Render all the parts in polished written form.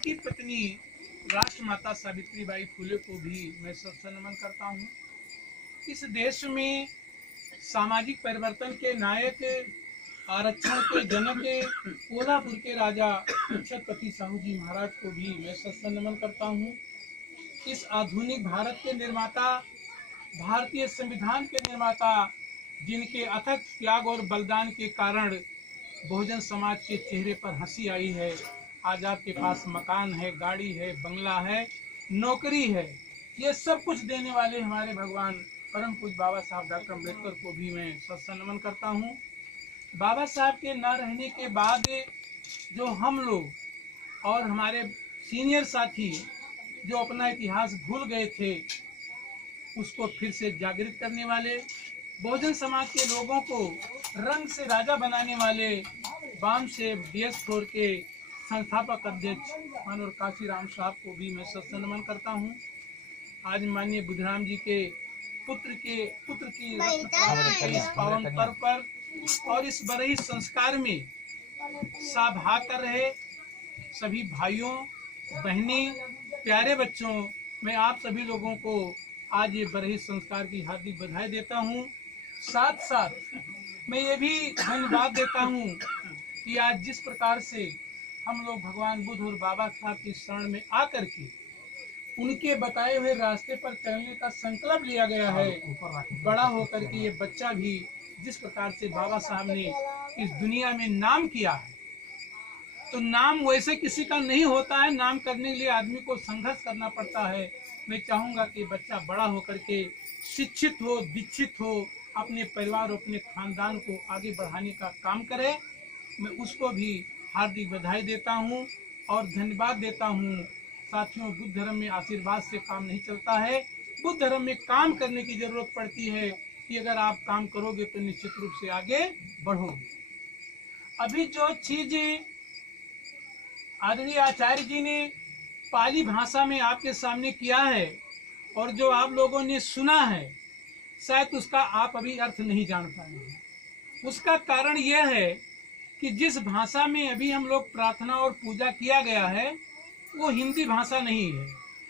उनकी पत्नी राष्ट्रमाता सावित्रीबाई फुले को भी मैं सबसे नमन करता हूँ। इस देश में सामाजिक परिवर्तन के नायक, आरक्षण के जनक, कोल्हापुर के राजा छत्रपति साहू जी महाराज को भी मैं सबसे नमन करता हूँ। इस आधुनिक भारत के निर्माता, भारतीय संविधान के निर्माता, जिनके अथक त्याग और बलिदान के कारण बहुजन समाज के चेहरे पर हंसी आई है। आज आपके पास मकान है, गाड़ी है, बंगला है, नौकरी है, ये सब कुछ देने वाले हमारे भगवान परम पूज्य बाबा साहब डॉक्टर अम्बेडकर को भी मैं सत्संग नमन करता हूँ। बाबा साहब के न रहने के बाद जो हम लोग और हमारे सीनियर साथी जो अपना इतिहास भूल गए थे, उसको फिर से जागृत करने वाले, बहुजन समाज के लोगों को रंग से राजा बनाने वाले वाम से DS4 के संस्थापक अध्यक्ष मनोहर काशीराम साहब को भी मैं सत्संग नमन करता हूँ। आज माननीय बुद्धराम जी के पुत्र की इस पावन पर्व पर और इस बरही संस्कार में सहभाग कर रहे सभी भाइयों, बहनी, प्यारे बच्चों, मैं आप सभी लोगों को आज ये बरही संस्कार की हार्दिक बधाई देता हूँ। साथ साथ मैं ये भी धन्यवाद देता हूँ कि आज जिस प्रकार से हम लोग भगवान बुद्ध और बाबा साहब की शरण में आकर के उनके बताए हुए रास्ते पर चलने का संकल्प लिया गया है, बड़ा होकर के ये बच्चा भी जिस प्रकार से बाबा साहब ने इस दुनिया में नाम किया है, तो नाम वैसे किसी का नहीं होता है, नाम करने के लिए आदमी को संघर्ष करना पड़ता है। मैं चाहूंगा कि बच्चा बड़ा होकर के शिक्षित हो, दीक्षित हो, अपने परिवार और अपने खानदान को आगे बढ़ाने का काम करे। मैं उसको भी हार्दिक बधाई देता हूँ और धन्यवाद देता हूँ। साथियों, बुद्ध धर्म में आशीर्वाद से काम नहीं चलता है, बुद्ध धर्म में काम करने की जरूरत पड़ती है कि अगर आप काम करोगे तो निश्चित रूप से आगे बढ़ोगे। अभी जो चीज आदरणीय आचार्य जी ने पाली भाषा में आपके सामने किया है और जो आप लोगों ने सुना है, शायद उसका आप अभी अर्थ नहीं जान पाए। उसका कारण यह है कि जिस भाषा में अभी हम लोग प्रार्थना और पूजा किया गया है वो हिंदी भाषा नहीं है,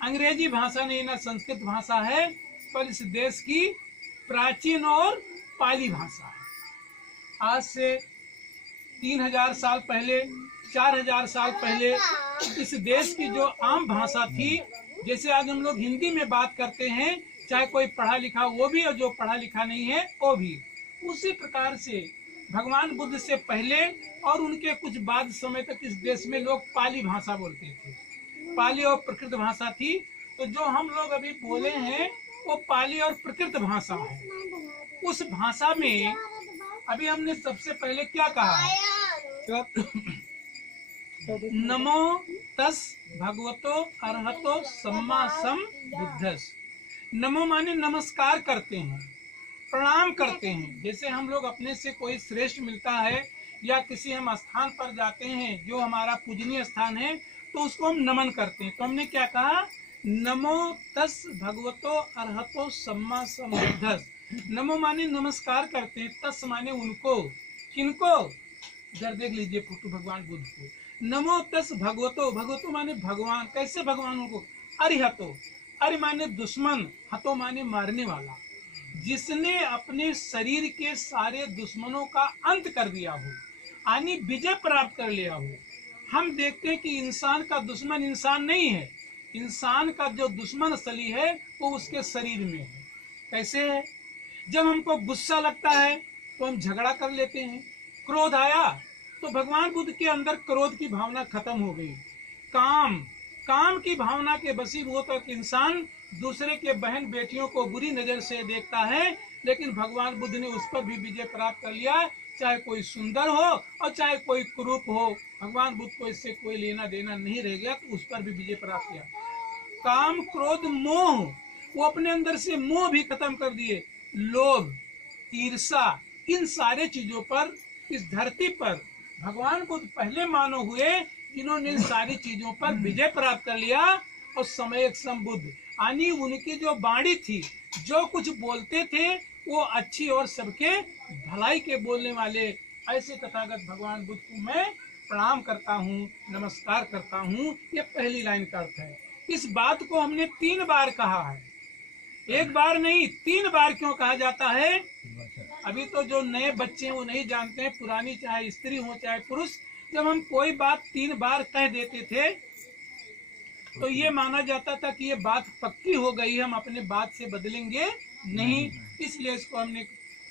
अंग्रेजी भाषा नहीं, ना संस्कृत भाषा है, पर इस देश की प्राचीन और पाली भाषा है। आज से 3000 साल पहले, 4000 साल पहले इस देश की जो आम भाषा थी, जैसे आज हम लोग हिंदी में बात करते हैं, चाहे कोई पढ़ा लिखा वो भी और जो पढ़ा लिखा नहीं है वो भी, उसी प्रकार से भगवान बुद्ध से पहले और उनके कुछ बाद समय तक इस देश में लोग पाली भाषा बोलते थे। पाली और प्रकृत भाषा थी, तो जो हम लोग अभी बोले हैं वो पाली और प्रकृत भाषा है। उस भाषा में अभी हमने सबसे पहले क्या कहा, नमो तस् भगवतो अरहतो सम्मा सम्बुद्धस्। नमो माने नमस्कार करते हैं, प्रणाम करते हैं। जैसे हम लोग अपने से कोई श्रेष्ठ मिलता है या किसी हम स्थान पर जाते हैं जो हमारा पूजनीय स्थान है, तो उसको हम नमन करते हैं। तो हमने क्या कहा, नमो तस् भगवतो अरहतो सम्मा सम्बुद्धस्। नमो माने नमस्कार करते हैं, तस् माने उनको, किनको, इधर देख लीजिए फोटो भगवान बुद्ध को। नमो तस् भगवतो, भगवतो माने भगवान, कैसे भगवान उनको, अरिहतो, अरि माने दुश्मन, हतो माने मारने वाला, जिसने अपने शरीर के सारे दुश्मनों का अंत कर दिया हो, यानी विजय प्राप्त कर लिया हो। हम देखते हैं कि इंसान का दुश्मन इंसान नहीं है, इंसान का जो दुश्मन असली है वो उसके शरीर में है। कैसे है, जब हमको गुस्सा लगता है तो हम झगड़ा कर लेते हैं, क्रोध आया तो भगवान बुद्ध के अंदर क्रोध की भावना खत्म हो गई। काम की भावना के वशीभूत होकर इंसान दूसरे के बहन बेटियों को बुरी नजर से देखता है, लेकिन भगवान बुद्ध ने उस पर भी विजय प्राप्त कर लिया, चाहे कोई सुंदर हो और चाहे कोई कुरूप हो। भगवान बुद्ध को इससे कोई लेना देना नहीं रह गया, तो उस पर भी विजय प्राप्त किया। काम, क्रोध, मोह, वो अपने अंदर से मोह भी खत्म कर दिए। लोभ, ईर्षा, इन सारे चीजों पर इस धरती पर भगवान बुद्ध पहले मानव हुए जिन्होंने इन सारी चीजों पर विजय प्राप्त कर लिया। और समय संबुद्ध, यानी उनकी जो वाणी थी, जो कुछ बोलते थे वो अच्छी और सबके भलाई के बोलने वाले, ऐसे तथागत भगवान बुद्ध को मैं प्रणाम करता हूँ, नमस्कार करता हूँ। ये पहली लाइन का अर्थ है। इस बात को हमने 3 बार कहा है, एक बार नहीं 3 बार क्यों कहा जाता है? अभी तो जो नए बच्चे हैं वो नहीं जानते हैं, पुरानी चाहे स्त्री हो चाहे पुरुष, जब हम कोई बात 3 बार कह देते थे तो ये माना जाता था कि ये बात पक्की हो गई, हम अपने बात से बदलेंगे नहीं, इसलिए इसको हमने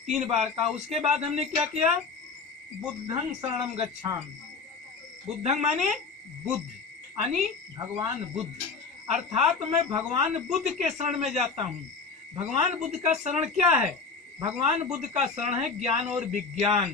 3 बार कहा। उसके बाद हमने क्या किया? बुद्धं शरणं गच्छामि। बुद्धं माने बुद्ध, यानी भगवान बुद्ध, अर्थात मैं भगवान बुद्ध के शरण में जाता हूँ। भगवान बुद्ध का शरण क्या है? भगवान बुद्ध का शरण है ज्ञान और विज्ञान,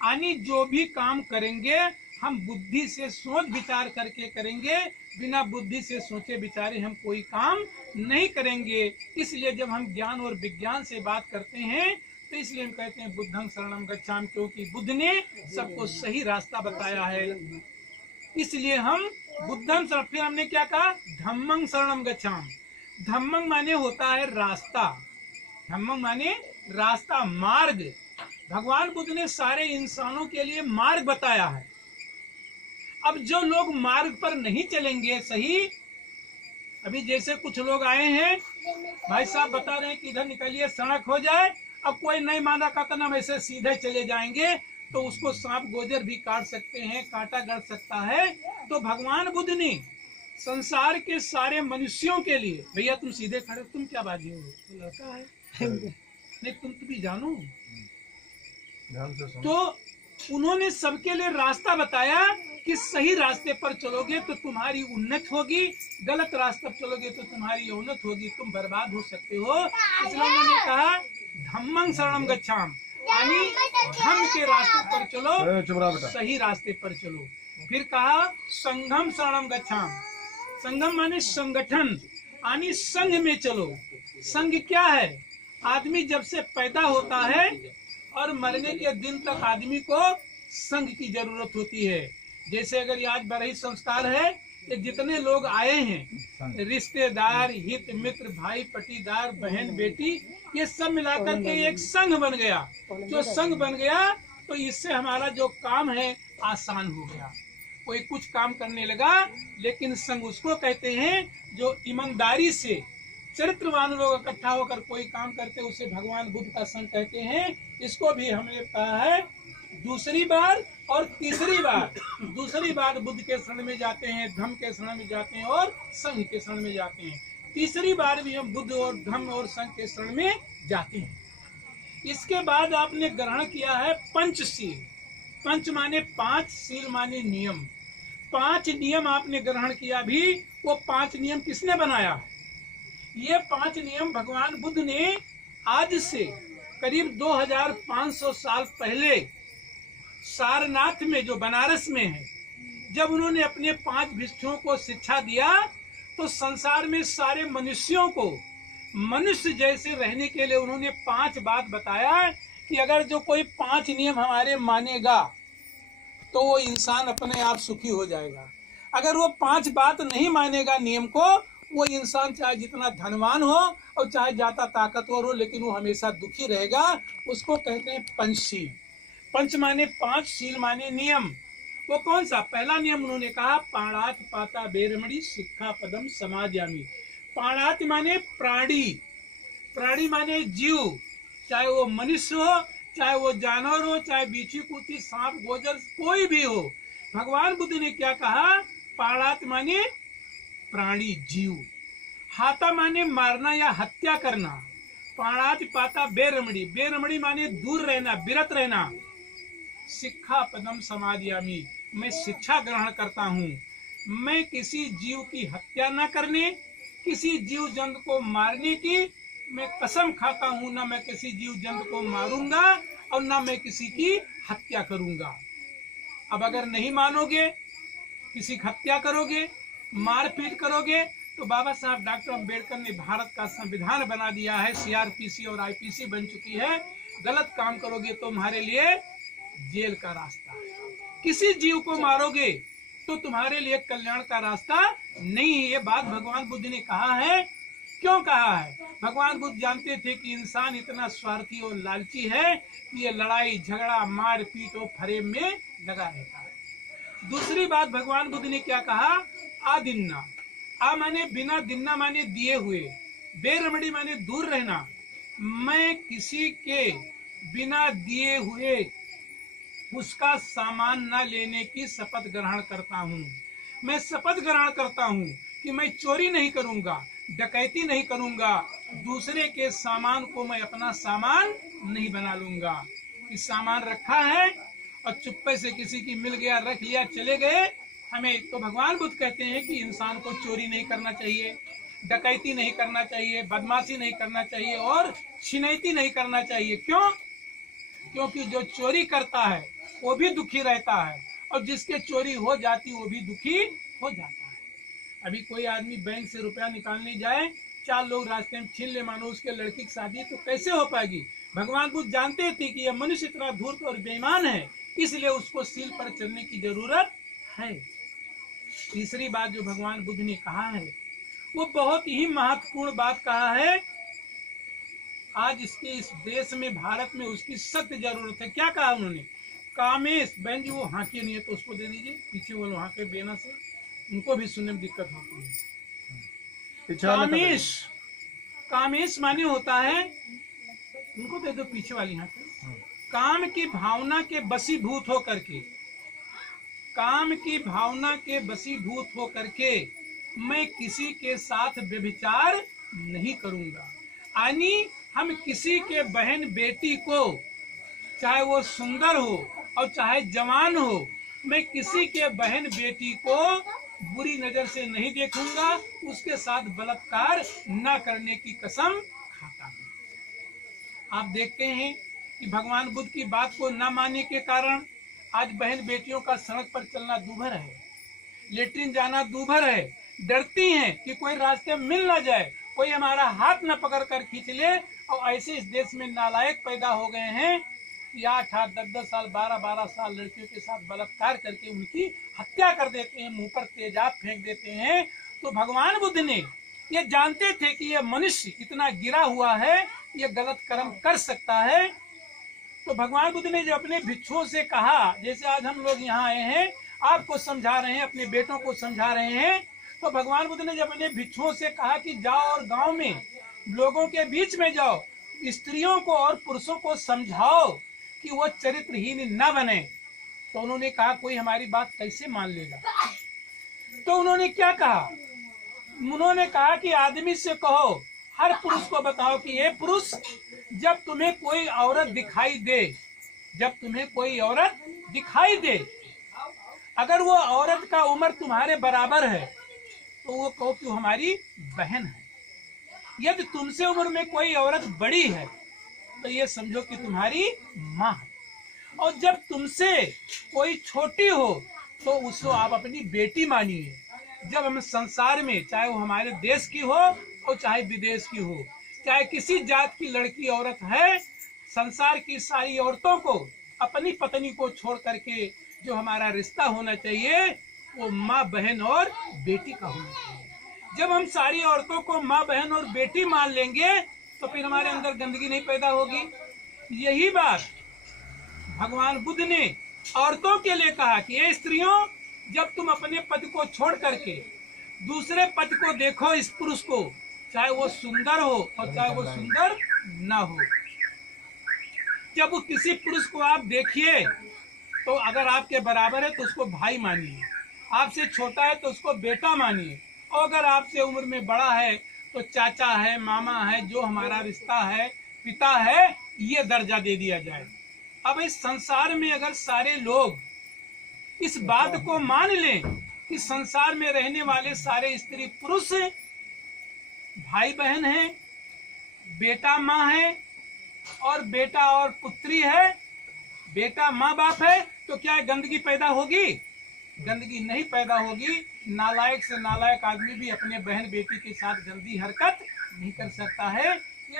यानी जो भी काम करेंगे हम बुद्धि से सोच विचार करके करेंगे, बिना बुद्धि से सोचे विचारे हम कोई काम नहीं करेंगे। इसलिए जब हम ज्ञान और विज्ञान से बात करते हैं तो इसलिए हम कहते हैं बुद्धं शरणं गच्छामि, क्योंकि बुद्ध ने सबको सही रास्ता बताया है। इसलिए हम बुद्धं शरण, फिर हमने क्या कहा? धम्मं शरणं गच्छामि। धम्मं माने होता है रास्ता, धम्मं माने रास्ता, मार्ग। भगवान बुद्ध ने सारे इंसानों के लिए मार्ग बताया है। अब जो लोग मार्ग पर नहीं चलेंगे सही, अभी जैसे कुछ लोग आए हैं, भाई साहब बता रहे हैं कि इधर निकलिए सड़क हो जाए, अब कोई नहीं माना कहता ना वैसे सीधे चले जाएंगे तो उसको सांप गोजर भी काट सकते हैं, कांटा गड़ सकता है। तो भगवान बुद्ध ने संसार के सारे मनुष्यों के लिए, भैया तुम सीधे खड़े, तुम क्या बाजी हो, तो लड़का है नहीं, तुम तो भी जानो। तो उन्होंने सबके लिए रास्ता बताया कि सही रास्ते पर चलोगे तो तुम्हारी उन्नति होगी, गलत रास्ते पर चलोगे तो तुम्हारी अवनति होगी, तुम बर्बाद हो सकते हो। इसलिए उन्होंने कहा धम्मं शरणं गच्छामि, यानी धम्म के रास्ते पर चलो, सही रास्ते पर चलो। फिर कहा संघं शरणं गच्छामि। संघम माने संगठन, यानी संघ में चलो। संघ क्या है? आदमी जब से पैदा होता है और मरने के दिन तक आदमी को संघ की जरूरत होती है। जैसे अगर आज बरही संस्कार है, ये जितने लोग आए हैं, रिश्तेदार, हित मित्र, भाई पटीदार, बहन बेटी, ये सब मिलाकर के एक संघ बन गया। जो संघ बन गया तो इससे हमारा जो काम है आसान हो गया। कोई कुछ काम करने लगा, लेकिन संघ उसको कहते हैं जो ईमानदारी से चरित्रवान लोग इकट्ठा होकर कोई काम करते, उसे भगवान बुद्ध का संघ कहते हैं। इसको भी हमने कहा है दूसरी बार और तीसरी बार। दूसरी बार बुद्ध के शरण में जाते हैं, धम्म के शरण में जाते हैं और संघ के शरण में जाते हैं। तीसरी बार भी हम बुद्ध और धम्म और संघ के शरण में जाते हैं। इसके बाद आपने ग्रहण किया है पंचशील। पंच माने 5, शील माने नियम। 5 नियम आपने ग्रहण किया भी। वो 5 नियम किसने बनाया? ये 5 नियम भगवान बुद्ध ने आज से करीब 2500 साल पहले सारनाथ में, जो बनारस में है, जब उन्होंने अपने 5 भिक्षुओं को शिक्षा दिया तो संसार में सारे मनुष्यों को मनुष्य जैसे रहने के लिए उन्होंने 5 बात बताया कि अगर जो कोई 5 नियम हमारे मानेगा तो वो इंसान अपने आप सुखी हो जाएगा। अगर वो 5 बात नहीं मानेगा नियम को, वो इंसान चाहे जितना धनवान हो और चाहे ज्यादा ताकतवर हो, लेकिन वो हमेशा दुखी रहेगा। उसको कहते हैं पंचशील। पंच माने 5, शील माने नियम। वो कौन सा? पहला नियम उन्होंने कहा पाणाति पाता बेरमणि शिक्षा पदम समादयामि। पाणाति माने प्राणी, प्राणी माने जीव, चाहे वो मनुष्य हो, चाहे वो जानवर हो, चाहे बीची कुत्ती, सांप गोजर, कोई भी हो। भगवान बुद्ध ने क्या कहा? पाणाति माने प्राणी, जीव। हाता माने मारना या हत्या करना। पाणाति पाता बेरमणि, बेरमणि माने दूर रहना, विरत रहना। शिक्षा पदम समादयामि, मैं शिक्षा ग्रहण करता हूँ। मैं किसी जीव की हत्या न करने, किसी जीव जंतु को मारने की मैं कसम खाता हूँ। न मैं किसी जीव जंतु को मारूंगा और न मैं किसी की हत्या करूंगा। अब अगर नहीं मानोगे, किसी की हत्या करोगे, मारपीट करोगे, तो बाबा साहब डॉक्टर अम्बेडकर ने भारत का संविधान बना दिया है, सीआरपीसी और आईपीसी बन चुकी है। गलत काम करोगे तो तुम्हारे लिए जेल का रास्ता है। किसी जीव को मारोगे तो तुम्हारे लिए कल्याण का रास्ता नहीं है। ये बात भगवान बुद्ध ने कहा है। क्यों कहा है? भगवान बुद्ध जानते थे कि इंसान इतना स्वार्थी और लालची है कि ये लड़ाई झगड़ा मारपीट और फरेब में लगा रहता है। दूसरी बात भगवान बुद्ध ने क्या कहा, आदिन्ना, आ माने बिना, दिन्ना माने दिए हुए, बेरमणी माने दूर रहना। मैं किसी के बिना दिए हुए उसका सामान न लेने की शपथ ग्रहण करता हूँ। मैं शपथ ग्रहण करता हूँ कि मैं चोरी नहीं करूंगा, डकैती नहीं करूंगा, दूसरे के सामान को मैं अपना सामान नहीं बना लूंगा। कि सामान रखा है और चुप्पे से किसी की मिल गया, रख लिया, चले गए। हमें तो भगवान बुद्ध कहते हैं कि इंसान को चोरी नहीं करना चाहिए, डकैती नहीं करना चाहिए, बदमाशी नहीं करना चाहिए और छिनैती नहीं करना चाहिए। क्यों? क्योंकि जो चोरी करता है वो भी दुखी रहता है और जिसके चोरी हो जाती वो भी दुखी हो जाता है। अभी कोई आदमी बैंक से रुपया निकालने जाए, 4 लोग रास्ते में छीन ले, मानो उसके लड़की की शादी, तो कैसे हो पाएगी? भगवान बुद्ध जानते थे कि यह मनुष्य इतना धूर्त और बेईमान है, इसलिए उसको सील पर चलने की जरूरत है। तीसरी बात जो भगवान बुद्ध ने कहा है वो बहुत ही महत्वपूर्ण बात कहा है। आज इसके इस देश में, भारत में उसकी सख्त जरूरत है। क्या कहा उन्होंने? कामेश, बहन जी वो हाके नहीं है तो उसको दे दीजिए, पीछे वो हाके बेना से उनको भी सुनने में दिक्कत होती है। कामेश, कामेश माने होता है, उनको दे दो पीछे वाली हाके। काम की भावना के बसीभूत हो करके, काम की भावना के बसीभूत हो करके मैं किसी के साथ व्यभिचार नहीं करूंगा। यानी हम किसी के बहन बेटी को, चाहे वो सुंदर हो और चाहे जवान हो, मैं किसी के बहन बेटी को बुरी नजर से नहीं देखूंगा, उसके साथ बलात्कार न करने की कसम खाता हूं। आप देखते हैं कि भगवान बुद्ध की बात को न मानने के कारण आज बहन बेटियों का सड़क पर चलना दूभर है, लेटरिन जाना दूभर है, डरती हैं कि कोई रास्ते में मिल ना जाए, कोई हमारा हाथ न पकड़ कर खींच ले। और ऐसे इस देश में नालायक पैदा हो गए हैं कि 8-8, 10-10 साल, 12-12 साल लड़कियों के साथ बलात्कार करके उनकी हत्या कर देते हैं, मुंह पर तेजाब फेंक देते हैं। तो भगवान बुद्ध ने ये जानते थे कि ये मनुष्य इतना गिरा हुआ है, ये गलत कर्म कर सकता है। तो भगवान बुद्ध ने जब अपने भिक्षुओं से कहा, जैसे आज हम लोग यहाँ आए हैं, आपको समझा रहे हैं, अपने बेटों को समझा रहे हैं, तो भगवान बुद्ध ने जब अपने भिक्षुओं से कहा कि जाओ और गांव में लोगों के बीच में जाओ, स्त्रियों को और पुरुषों को समझाओ कि वो चरित्रहीन न बने, तो उन्होंने कहा कोई हमारी बात कैसे मान लेगा? तो उन्होंने क्या कहा? उन्होंने कहा कि आदमी से कहो, हर पुरुष को बताओ कि ये पुरुष, जब तुम्हें कोई औरत दिखाई दे, जब तुम्हें कोई औरत दिखाई दे, अगर वो औरत का उम्र तुम्हारे बराबर है तो वो कहो कि हमारी बहन है। यदि तुमसे उम्र में कोई औरत बड़ी है तो ये समझो कि तुम्हारी माँ है। और जब तुमसे कोई छोटी हो तो उसको आप अपनी बेटी मानिए। जब हम संसार में, चाहे वो हमारे देश की हो और चाहे विदेश की हो, चाहे किसी जात की लड़की औरत है, संसार की सारी औरतों को अपनी पत्नी को छोड़ करके जो हमारा रिश्ता होना चाहिए वो माँ, बहन और बेटी का होना चाहिए। जब हम सारी औरतों को माँ, बहन और बेटी मान लेंगे तो फिर हमारे अंदर गंदगी नहीं पैदा होगी। यही बात भगवान बुद्ध ने औरतों के लिए कहा कि ये स्त्रियों, जब तुम अपने पति को छोड़ करके दूसरे पति को देखो, इस पुरुष को, चाहे वो सुंदर हो और चाहे वो सुंदर ना हो, जब वो किसी पुरुष को आप देखिए तो अगर आपके बराबर है तो उसको भाई मानिए, आपसे छोटा है तो उसको बेटा मानिए, और अगर आपसे उम्र में बड़ा है तो चाचा है, मामा है, जो हमारा रिश्ता है, पिता है, ये दर्जा दे दिया जाए। अब इस संसार में अगर सारे लोग इस बात को मान लें कि संसार में रहने वाले सारे स्त्री पुरुष भाई बहन हैं, बेटा माँ है और बेटा और पुत्री है, बेटा माँ बाप है, तो क्या गंदगी पैदा होगी? गंदगी नहीं पैदा होगी। नालायक से नालायक आदमी भी अपने बहन बेटी के साथ गंदी हरकत नहीं कर सकता है।